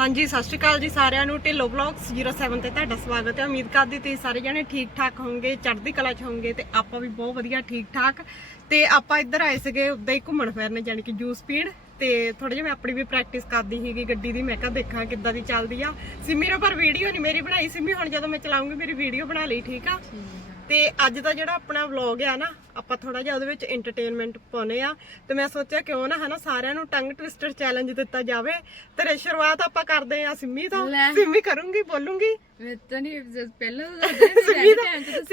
ਹਾਂਜੀ, ਸਤਿ ਸ਼੍ਰੀ ਅਕਾਲ ਜੀ ਸਾਰਿਆਂ ਨੂੰ। ਢਿੱਲੋ ਬਲੌਗਸ 07 ਤੇ ਤੁਹਾਡਾ ਸਵਾਗਤ ਹੈ। ਉਮੀਦ ਕਰਦੀ ਤੁਸੀਂ ਸਾਰੇ ਜਣੇ ਠੀਕ ਠਾਕ ਹੋਵੋਗੇ, ਚੜ੍ਹਦੀ ਕਲਾ ਚ ਹੋਵੋਗੇ ਤੇ ਆਪਾਂ ਵੀ ਬਹੁਤ ਵਧੀਆ ਠੀਕ ਠਾਕ ਤੇ ਆਪਾਂ ਇੱਧਰ ਆਏ ਸੀਗੇ ਉਦਾਂ ਹੀ ਘੁੰਮਣ ਫਿਰਨ, ਜਾਣੀ ਕਿ ਜੂਸ ਸਪੀਡ। ਤੇ ਥੋੜਾ ਜਿਹਾ ਮੈਂ ਆਪਣੀ ਵੀ ਪ੍ਰੈਕਟਿਸ ਕਰਦੀ ਸੀਗੀ ਗੱਡੀ ਦੀ। ਮੈਂ ਕਿਹਾ ਦੇਖਾਂ ਕਿੱਦਾਂ ਦੀ ਚੱਲਦੀ ਆ। ਸਿੰਮੀ ਨੇ ਪਰ ਵੀਡੀਓ ਨਹੀਂ ਮੇਰੀ ਬਣਾਈ। ਸਿੰਮੀ, ਹੁਣ ਜਦੋਂ ਮੈਂ ਚਲਾਉਂਗੀ, ਮੇਰੀ ਵੀਡੀਓ ਬਣਾ ਲਈ, ਠੀਕ ਆ? ਤੇ ਅੱਜ ਦਾ ਜਿਹੜਾ ਆਪਣਾ ਵਲੌਗ ਆ ਨਾ ਆਪਾਂ ਥੋੜਾ ਜਿਹਾ ਉਹਦੇ ਵਿੱਚ ਐਂਟਰਟੇਨਮੈਂਟ ਪਾਉਨੇ ਆ। ਤੇ ਮੈਂ ਸੋਚਿਆ ਕਿਉਂ ਨਾ ਹਨਾ ਸਾਰਿਆਂ ਨੂੰ ਟੰਗ ਟਵਿਸਟਰ ਚੈਲੰਜ ਦਿੱਤਾ ਜਾਵੇ। ਤੇ ਸ਼ੁਰੂਆਤ ਆਪਾਂ ਕਰਦੇ ਆ ਸਿੰਮੀ ਤੋਂ। ਸਿੰਮੀ ਕਰੂੰਗੀ ਬੋਲੂੰਗੀ। ਮੈਂ ਤਾਂ ਨਹੀਂ ਪਹਿਲਾਂ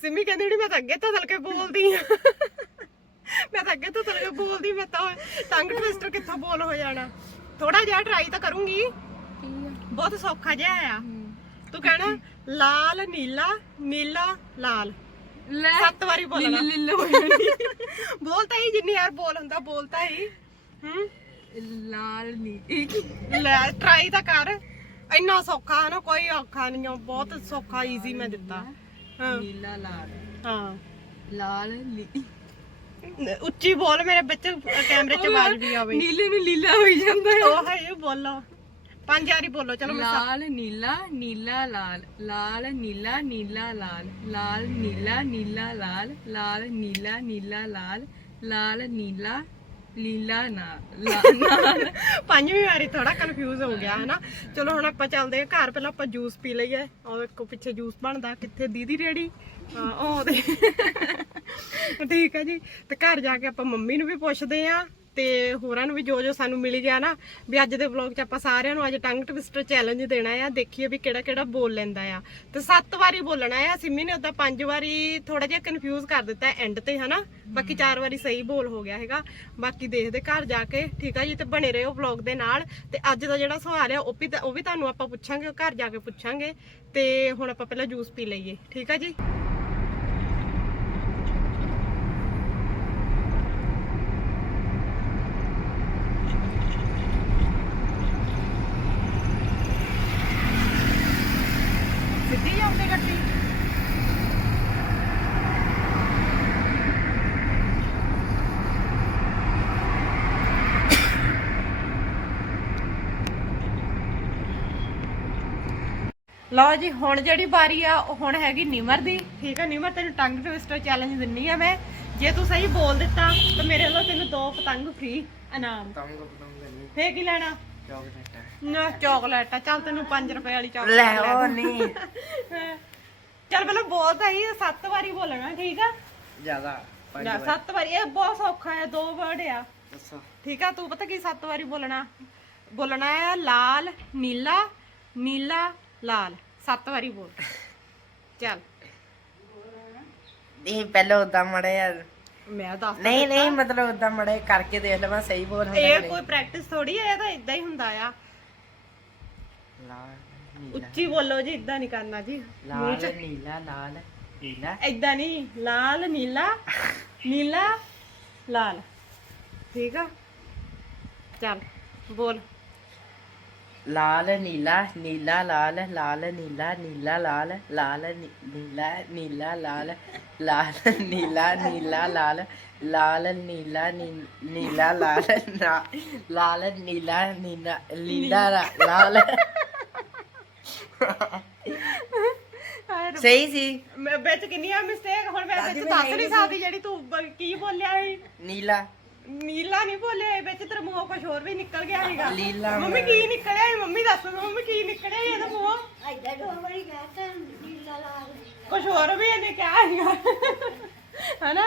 ਸਿੰਮੀ ਕਹਿੰਦੀ ਜਿਹੜੀ ਮੈਂ ਤਾਂ ਅੱਗੇ ਤੋਂ ਤਲ ਕੇ ਬੋਲਦੀ ਆ। ਮੈਂ ਤਾਂ ਅੱਗੇ ਤੋਂ ਤਲ ਕੇ ਬੋਲਦੀ ਮੈਂ ਤਾਂ ਟੰਗ ਟਵਿਸਟਰ ਕਿੱਥੋਂ ਬੋਲ ਹੋ ਜਾਣਾ। ਥੋੜਾ ਜਿਹਾ ਟਰਾਈ ਤਾਂ ਕਰੂੰਗੀ। ਬਹੁਤ ਸੌਖਾ ਜਿਹਾ ਆ। ਤੂੰ ਕਹਿਣਾ ਲਾਲ ਨੀਲਾ ਨੀਲਾ ਲਾਲ। ਲੈ ਸੱਤ ਵਾਰੀ ਬੋਲਣਾ। ਲਿੱਲ ਬੋਲਤਾ ਹੀ ਜਿੰਨੀ ਯਾਰ ਬੋਲ ਹੁੰਦਾ ਬੋਲਤਾ ਹੀ। ਹੂੰ? ਲਾਲ ਨੀ ਲੈ ਟਰਾਈ ਤਾਂ ਕਰ। ਇੰਨਾ ਸੌਖਾ ਹੈ ਨਾ ਕੋਈ ਔਖਾ ਨਹੀਂ ਆ ਬਹੁਤ ਸੌਖਾ ਈਜ਼ੀ ਮੈਂ ਦਿੱਤਾ। ਹਾਂ। ਨੀਲਾ ਲਾਲ। ਹਾਂ। ਲਾਲ ਨੀ ਉੱਚੀ ਬੋਲ ਮੇਰੇ ਵਿੱਚ ਕੈਮਰੇ 'ਚ ਆਵਾਜ਼ ਵੀ ਆਵੇ। ਨੀਲੇ ਨੂੰ ਲੀਲਾ ਹੋਈ ਜਾਂਦਾ ਹੈ। ਉਹ ਹੈ ਬੋਲੋ। ਪੰਜ ਵਾਰੀ ਬੋਲੋ ਚਲੋ ਮੈਂ ਸੱਤ- ਲਾਲ ਨੀਲਾ ਨੀਲਾ ਲਾਲ ਲਾਲ ਨੀਲਾ ਨੀਲਾ ਲਾਲ ਲਾਲ ਨੀਲਾ ਨੀਲਾ ਲਾਲ ਲਾਲ ਨੀਲਾ ਨੀਲਾ ਲਾਲ ਲਾਲ ਨੀਲਾ ਲੀਲਾ ਨਾ ਲਾਲ ਪੰਜਵੀਂ ਵਾਰੀ ਥੋੜਾ ਕਨਫਿਊਜ਼ ਹੋ ਗਿਆ ਹਨਾ? ਚਲੋ ਹੁਣ ਆਪਾਂ ਚੱਲਦੇ ਹਾਂ ਘਰ ਪਹਿਲਾਂ ਆਪਾਂ ਜੂਸ ਪੀ ਲਈਏ। ਉਹ ਦੇਖੋ ਪਿੱਛੇ ਜੂਸ ਬਣਦਾ ਕਿੱਥੇ ਦੀਦੀ ਰੇੜੀ ਉਹ ਦੇ ਠੀਕ ਹੈ ਜੀ। ਤੇ ਘਰ ਜਾ ਕੇ ਆਪਾਂ ਮੰਮੀ ਨੂੰ ਵੀ ਪੁੱਛਦੇ ਆ ਤੇ ਹੋਰਾਂ ਨੂੰ ਵੀ ਜੋ ਜੋ ਸਾਨੂੰ ਮਿਲ ਗਿਆ ਨਾ, ਵੀ ਅੱਜ ਦੇ ਵਲੌਗ 'ਚ ਆਪਾਂ ਸਾਰਿਆਂ ਨੂੰ ਅੱਜ ਟੰਗ ਟਵਿਸਟਰ ਚੈਲੰਜ ਦੇਣਾ ਆ, ਦੇਖੀਏ ਵੀ ਕਿਹੜਾ ਕਿਹੜਾ ਬੋਲ ਲੈਂਦਾ ਆ। ਤੇ ਸੱਤ ਵਾਰੀ ਬੋਲਣਾ ਆ, ਸਿੰਮੀ ਨੇ ਉਦਾਂ ਪੰਜ ਵਾਰੀ ਥੋੜਾ ਜਿਹਾ ਕਨਫਿਊਜ਼ ਕਰ ਦਿੱਤਾ ਐਂਡ ਤੇ, ਹਨਾ? ਬਾਕੀ ਚਾਰ ਵਾਰੀ ਸਹੀ ਬੋਲ ਹੋ ਗਿਆ ਹੈਗਾ। ਬਾਕੀ ਦੇਖਦੇ ਘਰ ਜਾ ਕੇ, ਠੀਕ ਆ ਜੀ? ਤੇ ਬਣੇ ਰਹੋ ਵਲੌਗ ਦੇ ਨਾਲ। ਤੇ ਅੱਜ ਦਾ ਜਿਹੜਾ ਸਵਾਲ ਆ, ਉਹ ਵੀ ਉਹ ਵੀ ਤੁਹਾਨੂੰ ਆਪਾਂ ਪੁੱਛਾਂਗੇ ਘਰ ਜਾ ਕੇ ਪੁੱਛਾਂਗੇ। ਤੇ ਹੁਣ ਆਪਾਂ ਪਹਿਲਾਂ ਜੂਸ ਪੀ ਲਈਏ, ਠੀਕ ਆ ਜੀ ਸਿੱਧੀ ਜਾਂਦੇ ਗੱਡੀ ਲਓ ਜੀ ਹੁਣ ਜਿਹੜੀ ਵਾਰੀ ਆ ਉਹ ਹੁਣ ਹੈਗੀ ਨਿਮਰ ਦੀ। ਠੀਕ ਆ ਨਿਮਰ ਤੈਨੂੰ ਟੰਗ ਟਵਿਸਟਰ ਚੈਲੰਜ ਦਿੰਨੀ ਆ ਮੈਂ। ਜੇ ਤੂੰ ਸਹੀ ਬੋਲ ਦਿੱਤਾ ਤਾਂ ਮੇਰੇ ਵੱਲੋਂ ਤੈਨੂੰ ਦੋ ਪਤੰਗ ਫ੍ਰੀ ਇਨਾਮ। ਤੰਗ ਪਤੰਗ ਨਹੀਂ ਫੇਰ ਕੀ ਲੈਣਾ? ਚਾਕਲੇਟ ਨਾ ਚਾਕਲੇਟ ਆ। ਚੱਲ ਤੈਨੂੰ 5 ਰੁਪਏ ਵਾਲੀ ਚਾਕਲੇਟ ਲੈ ਉਹ। ਨਹੀਂ। ਚੱਲ ਪਹਿਲਾਂ ਬੋਲ ਤਾਂ ਹੀ ਸੱਤ ਵਾਰੀ ਬੋਲਣਾ ਠੀਕ ਆ? ਜ਼ਿਆਦਾ ਨਾ ਵਾਰ। ਸੱਤ ਵਾਰੀ ਇਹ ਬਹੁਤ ਸੌਖਾ ਹੈ ਦੋ ਵਰਡ ਆ। ਠੀਕ ਆ ਤੂੰ ਪਤਾ ਕੀ ਸੱਤ ਵਾਰੀ ਬੋਲਣਾ? ਬੋਲਣਾ ਹੈ ਲਾਲ ਨੀਲਾ ਨੀਲਾ ਲਾਲ। ਸੱਤ ਵਾਰੀ ਬੋਲ। ਚੱਲ। ਇਹ ਪਹਿਲਾਂ ਉਦਾਂ ਮੜਿਆ ਮੈਂ ਦੱਸ ਨਹੀਂ ਨਹੀਂ ਮਤਲਬ ਉਦਾਂ ਮੜੇ ਕਰਕੇ ਦੇਖ ਲਵਾਂ ਸਹੀ ਬੋਲ ਹੁੰਦਾ ਇਹ ਕੋਈ ਪ੍ਰੈਕਟਿਸ ਥੋੜੀ ਹੈ ਇਹ ਤਾਂ ਇਦਾਂ ਹੀ ਹੁੰਦਾ ਆ। ਲਾਲ ਉੱਚੀ ਬੋਲੋ ਜੀ ਇਦਾਂ ਨਹੀਂ ਕਰਨਾ ਜੀ। ਲਾਲ ਨੀਲਾ ਲਾਲ ਨੀਲਾ। ਇਦਾਂ ਨਹੀਂ ਲਾਲ ਨੀਲਾ ਨੀਲਾ ਲਾਲ। ਠੀਕ ਆ? ਚੱਲ ਬੋਲ। ਲਾਲ ਨੀਲਾ ਨੀਲਾ ਲਾਲ ਲਾਲ ਨੀਲਾ ਨੀਲਾ ਲਾਲ ਲਾਲ ਨੀਲਾ ਨੀਲਾ ਲਾਲ ਲਾਲ ਨੀਲਾ ਨੀਲਾ ਲਾਲ ਲਾਲ ਨੀਲਾ ਨੀਲਾ ਲਾਲ ਲਾਲ ਨੀਲਾ ਨੀਲਾ ਲੀਲਾ ਲਾਲ। ਸਹੀ ਸੀ। ਮੈਂ ਵਿੱਚ ਕਿੰਨੀਆਂ ਮਿਸਟੇਕ ਹੁਣ ਮੈਂ ਵਿੱਚ ਦੱਸ ਨਹੀਂ ਸਕਦੀ ਜਿਹੜੀ ਤੂੰ ਕੀ ਬੋਲਿਆ ਸੀ। ਨੀਲਾ। ਨੀਲਾ ਨਹੀਂ ਬੋਲਿਆ ਵਿੱਚ ਤੇਰੇ ਮੂੰਹੋਂ ਕੁਝ ਹੋਰ ਵੀ ਨਿਕਲ ਗਿਆ ਹੈਗਾ ਲੀਲਾ ਮੰਮੀ ਕੀ ਨਿਕਲਿਆ ਸੀ ਮੰਮੀ ਦੱਸ ਮੰਮੀ ਕੀ ਨਿਕਲਿਆ ਸੀ ਇਹਦੇ ਮੂੰਹੋਂ? ਕੁਝ ਹੋਰ ਵੀ ਇਹਨੇ ਕਿਹਾ ਹੈਗਾ ਹਨਾ?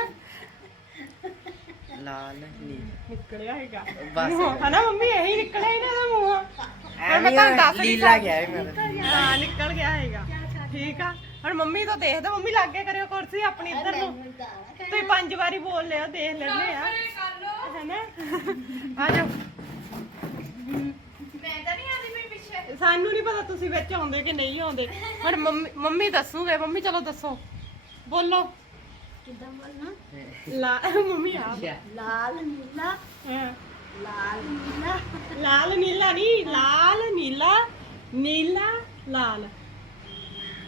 ਲਾਲ ਨੀਲਾ ਨਿਕਲਿਆ ਹੈਗਾ ਬਸ। ਮੂੰਹੋਂ, ਹਨਾ ਮੰਮੀ ਇਹੀ ਨਿਕਲਿਆ ਇਹਨਾਂ ਦਾ ਮੂੰਹੋਂ। ਹੁਣ ਮੈਂ ਐਵੇਂ ਦੱਸ ਨਹੀਂ ਲੀਲਾ। ਗਿਆ ਸੀ ਮੇਰਾ ਹਾਂ ਨਿਕਲ ਗਿਆ ਹੈਗਾ ਠੀਕ ਆ। ਹੁਣ ਮੰਮੀ ਤੋਂ ਦੇਖਦੇ ਮੰਮੀ ਲਾਗੇ ਕਰਿਓ ਕੁਰਸੀ ਆਪਣੀ ਇੱਧਰ ਨੂੰ। ਤੁਸੀਂ ਪੰਜ ਵਾਰੀ ਬੋਲ ਲਿਆ ਦੇਖ ਲੈਣੇ ਆ। ਹੈਨਾ? ਆ ਜਾਓ। ਸਾਨੂੰ ਨਹੀਂ ਪਤਾ ਤੁਸੀਂ ਵਿੱਚ ਆਉਂਦੇ ਕਿ ਨਹੀਂ ਆਉਂਦੇ। ਹੁਣ ਮੰਮੀ ਮੰਮੀ ਦੱਸੂਗੇ ਮੰਮੀ ਚਲੋ ਦੱਸੋ। ਬੋਲੋ। ਲਾ ਮੰਮੀ ਆ ਲਾਲ ਨੀਲਾ। ਹਾਂ। ਲਾਲ ਨੀਲਾ। ਲਾਲ ਨੀਲਾ ਨਹੀਂ ਲਾਲ ਨੀਲਾ ਨੀਲਾ ਲਾਲ ਲਾਲ ਨੀਲਾ ਨੀਲਾ ਲਾਲ ਹਾਂ ਹੋਰ ਇੱਕ ਵਾਰੀ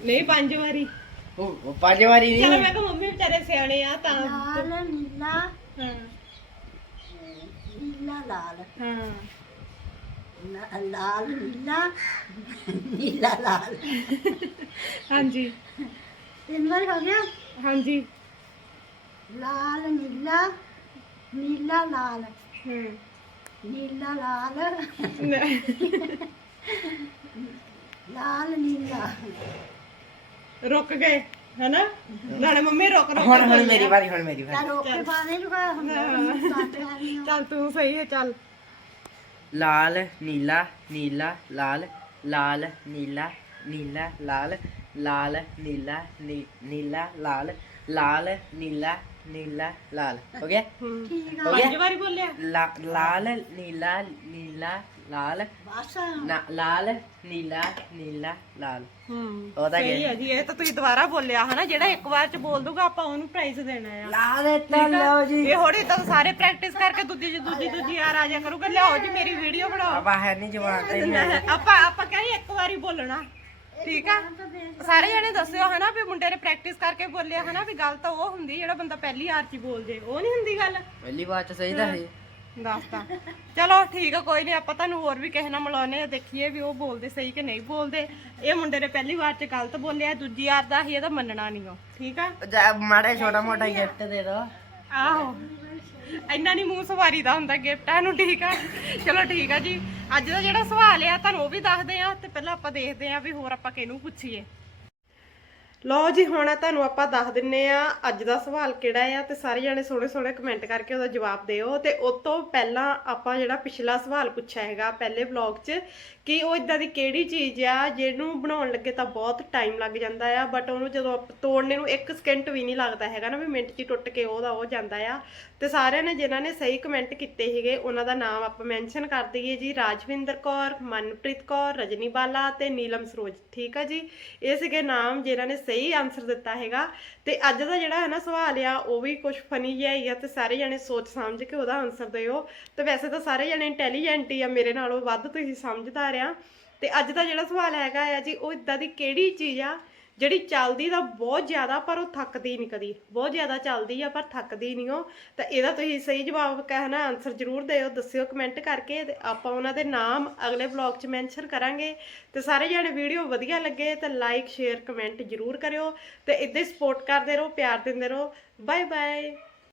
ਨਹੀਂ ਪੰਜ ਵਾਰੀ ਉਹ ਉਹ ਪੰਜ ਵਾਰੀ ਚਲੋ ਨਹੀਂ ਮੈਂ ਕਿਹਾ ਮੰਮੀ ਵਿਚਾਰੇ ਸਿਆਣੇ ਆ ਤਾਂ ਲਾਲ ਨੀਲਾ ਹਾਂ ਨੀਲਾ ਲਾਲ ਹਾਂ ਨ- ਲਾਲ ਨੀਲਾ ਨੀਲਾ ਲਾਲ ਹਾਂਜੀ ਤਿੰਨ ਵਾਰ ਹੋ ਗਿਆ ਹਾਂਜੀ ਲਾਲ ਨੀਲਾ ਨੀਲਾ ਲਾਲ ਹੂੰ ਨੀਲਾ ਲਾਲ ਲਾਲ ਨੀਲਾ ਰੁਕ ਗਏ ਹੈਨਾ? ਨਾਲੇ ਮੰਮੀ ਰੁਕ ਰੁਕ ਹੁਣ ਹੁਣ ਮੇਰੀ ਵਾਰੀ ਹੁਣ ਮੇਰੀ ਵਾਰੀ। ਤਾਂ ਰੋਕ ਕੇ ਪਾ ਦੇ ਲੁਕਾ ਹੁਣ ਕੱਟ ਆਣੀ ਚੱਲ ਤੂੰ ਸਹੀ ਹੈ ਚੱਲ। ਲਾਲ ਨੀਲਾ ਨੀਲਾ ਲਾਲ ਲਾਲ ਨੀਲਾ ਨੀਲਾ ਲਾਲ ਲਾਲ ਨੀਲਾ ਨੀ- ਨੀਲਾ ਲਾਲ ਲਾਲ ਨੀਲਾ ਨੀਲਾ ਲਾਲ ਹੋ ਗਿਆ? ਹੂੰ ਠੀਕ ਆ। ਹੋ ਪੰਜ ਗਿਆ ਵਾਰੀ ਬੋਲਿਆ। ਨੀਲਾ ਨੀਲਾ ਲਾਲ। ਬਸ। ਨਾ- ਲਾਲ ਨੀਲਾ ਨੀਲਾ ਲਾਲ। ਹੂੰ ਉਹਦਾ ਸਹੀ ਕੀ ਹੈ ਜੀ ਇਹ ਤਾਂ ਤੁਸੀਂ ਦੁਬਾਰਾ ਬੋਲਿਆ ਹਨਾ ਜਿਹੜਾ ਇੱਕ ਵਾਰ ਚ ਬੋਲ ਦੂਗਾ ਆਪਾਂ ਉਹਨੂੰ ਪ੍ਰਾਈਜ਼ ਦੇਣਾ ਆ। ਲਾਲ ਤਾਂ ਲਓ ਜੀ। ਇਹ ਹੋੜੀ ਤਾਂ ਸਾਰੇ ਪ੍ਰੈਕਟਿਸ ਕਰਕੇ ਦੂਜੀ ਜੀ ਦੂਜੀ ਦੂਜੀ ਆ ਜਾ ਕਰੂਗਾ। ਲਿਆਓ ਜੀ ਮੇਰੀ ਵੀਡੀਓ ਬਣਾਓ। ਆਪਾਂ ਹੈ ਨਹੀਂ ਜਵਾਨ ਤੇ ਆਪਾਂ ਆਪਾਂ ਕਹਿੰਦੇ ਇੱਕ ਵਾਰੀ ਬੋਲਣਾ। ਠੀਕ ਆ? ਸਾਰੇ ਜਣੇ ਦੱਸਿਓ ਹਨਾ ਵੀ ਮੁੰਡੇ ਨੇ ਪ੍ਰੈਕਟਿਸ ਕਰਕੇ ਬੋਲਿਆ ਹਨਾ ਵੀ ਗੱਲ ਤਾਂ ਉਹ ਹੁੰਦੀ ਜਿਹੜਾ ਬੰਦਾ ਪਹਿਲੀ ਵਾਰ ਚ ਹੀ ਬੋਲ ਜੇ ਉਹ ਨਹੀਂ ਹੁੰਦੀ ਗੱਲ। ਪਹਿਲੀ ਵਾਰ ਚ ਸਹੀ ਦਾ ਹੈ ਦੱਸਤਾ ਚਲੋ ਠੀਕ ਆ ਕੋਈ ਨਹੀਂ ਆਪਾਂ ਤੁਹਾਨੂੰ ਹੋਰ ਵੀ ਕਿਸੇ ਨਾਲ ਮਿਲਾਉਨੇ ਆ ਦੇਖੀਏ ਵੀ ਉਹ ਬੋਲਦੇ ਸਹੀ ਕਿ ਨਹੀਂ ਬੋਲਦੇ। ਇਹ ਮੁੰਡੇ ਨੇ ਪਹਿਲੀ ਵਾਰ ਚ ਗਲਤ ਬੋਲਿਆ ਦੂਜੀ ਵਾਰ ਦਾ ਹੀ ਇਹਦਾ ਮੰਨਣਾ ਨਹੀਂ ਉਹ ਠੀਕ ਆ? ਜਾ ਮਾੜਾ ਛੋਟਾ ਮੋਟਾ ਗਿਫਟ ਦੇ ਦੋ। ਆਹੋ। ਇੰਨਾ ਨਹੀਂ ਮੂੰਹ ਸਵਾਰੀ ਦਾ ਹੁੰਦਾ ਗਿਫਟਾਂ ਨੂੰ ਠੀਕ ਆ। ਚਲੋ ਠੀਕ ਆ ਜੀ। ਅੱਜ ਦਾ ਜਿਹੜਾ ਸਵਾਲ ਆ, ਤੁਹਾਨੂੰ ਉਹ ਵੀ ਦੱਸਦੇ ਆ ਤੇ ਪਹਿਲਾਂ ਆਪਾਂ ਦੇਖਦੇ ਆ ਵੀ ਹੋਰ ਆਪਾਂ ਕਿਹਨੂੰ ਪੁੱਛੀਏ। ਲਓ ਜੀ, ਹੁਣ ਤੁਹਾਨੂੰ ਆਪਾਂ ਦੱਸ ਦਿੰਨੇ ਆ ਅੱਜ ਦਾ ਸਵਾਲ ਕਿਹੜਾ ਆ ਤੇ ਸਾਰੇ ਜਣੇ ਸੋਹਣੇ ਸੋਹਣੇ ਕਮੈਂਟ ਕਰਕੇ ਉਹਦਾ ਜਵਾਬ ਦਿਓ ਤੇ ਉਸ ਤੋਂ ਪਹਿਲਾਂ ਆਪਾਂ ਜਿਹੜਾ ਪਿਛਲਾ ਸਵਾਲ ਪੁੱਛਿਆ ਹੈਗਾ ਪਹਿਲੇ ਵਲੌਗ 'ਚ ਕਿ ਉਹ ਇਦਾਂ ਦੀ ਕਿਹੜੀ ਚੀਜ਼ ਆ ਜਿਹਨੂੰ ਬਣਾਉਣ ਲੱਗੇ ਤਾਂ ਬਹੁਤ ਟਾਈਮ ਲੱਗ ਜਾਂਦਾ ਆ ਬਟ ਉਹਨੂੰ ਜਦੋਂ ਆਪਾਂ ਤੋੜਨੇ ਨੂੰ 1 ਸਕਿੰਟ ਵੀ ਨਹੀਂ ਲੱਗਦਾ ਹੈਗਾ ਨਾ ਵੀ ਮਿੰਟ 'ਚ ਹੀ ਟੁੱਟ ਕੇ ਉਹਦਾ ਉਹ ਜਾਂਦਾ ਆ। ਤੇ ਸਾਰਿਆਂ ਨੇ ਜਿਨ੍ਹਾਂ ਨੇ ਸਹੀ ਕਮੈਂਟ ਕੀਤੇ ਸੀਗੇ, ਉਹਨਾਂ ਦਾ ਨਾਮ ਆਪਾਂ ਮੈਂਸ਼ਨ ਕਰ ਦਈਏ ਜੀ, ਰਾਜਵਿੰਦਰ ਕੌਰ, ਮਨਪ੍ਰੀਤ ਕੌਰ, ਰਜਨੀ ਬਾਲਾ ਤੇ ਨੀਲਮ ਸਰੋਜ, ਠੀਕ ਆ ਜੀ? ਇਹ ਸੀਗੇ ਨਾਮ ਜਿਨ੍ਹਾਂ ਨੇ ਸਹੀ ਆਨਸਰ ਦਿੱਤਾ ਹੈਗਾ। ਤੇ ਅੱਜ ਦਾ ਜਿਹੜਾ ਹੈ ਨਾ ਸਵਾਲ ਆ, ਉਹ ਵੀ ਕੁਝ ਫਨੀ ਜਿਹਾ ਹੀ ਆ ਤੇ ਸਾਰੇ ਜਣੇ ਸੋਚ ਸਮਝ ਕੇ ਉਹਦਾ ਆਨਸਰ ਦਿਓ। ਤੇ ਵੈਸੇ ਤਾਂ ਸਾਰੇ ਜਣੇ ਇੰਟੈਲੀਜੈਂਟ ਹੀ ਆ, ਮੇਰੇ ਨਾਲੋਂ ਵੱਧ ਤੁਸੀਂ ਸਮਝਦਾਰ ਆ। ਤੇ ਅੱਜ ਦਾ ਜਿਹੜਾ ਸਵਾਲ ਹੈਗਾ ਆ ਜੀ, ਉਹ ਇਦਾਂ ਦੀ ਕਿਹੜੀ ਚੀਜ਼ ਆ ਜਿਹੜੀ ਚੱਲਦੀ ਤਾਂ ਬਹੁਤ ਜ਼ਿਆਦਾ, ਪਰ ਉਹ ਥੱਕਦੀ ਨਹੀਂ ਕਦੀ। ਬਹੁਤ ਜ਼ਿਆਦਾ ਚੱਲਦੀ ਆ, ਪਰ ਥੱਕਦੀ ਨਹੀਂ ਉਹ। ਤਾਂ ਇਹਦਾ ਤੁਸੀਂ ਸਹੀ ਜਵਾਬ ਕਹਿਣਾ ਆਨਸਰ ਜ਼ਰੂਰ ਦਿਓ, ਦੱਸਿਓ ਕਮੈਂਟ ਕਰਕੇ ਤੇ ਆਪਾਂ ਉਹਨਾਂ ਦੇ ਨਾਮ ਅਗਲੇ ਵਲੌਗ 'ਚ ਮੈਂਸ਼ਨ ਕਰਾਂਗੇ। ਤੇ ਸਾਰੇ ਜਣੇ ਵੀਡੀਓ ਵਧੀਆ ਲੱਗੇ ਤਾਂ ਲਾਈਕ ਸ਼ੇਅਰ ਕਮੈਂਟ ਜ਼ਰੂਰ ਕਰਿਓ ਤੇ ਇਦਾਂ ਹੀ ਸਪੋਰਟ ਕਰਦੇ ਰਹੋ, ਪਿਆਰ ਦਿੰਦੇ ਰਹੋ। Bye bye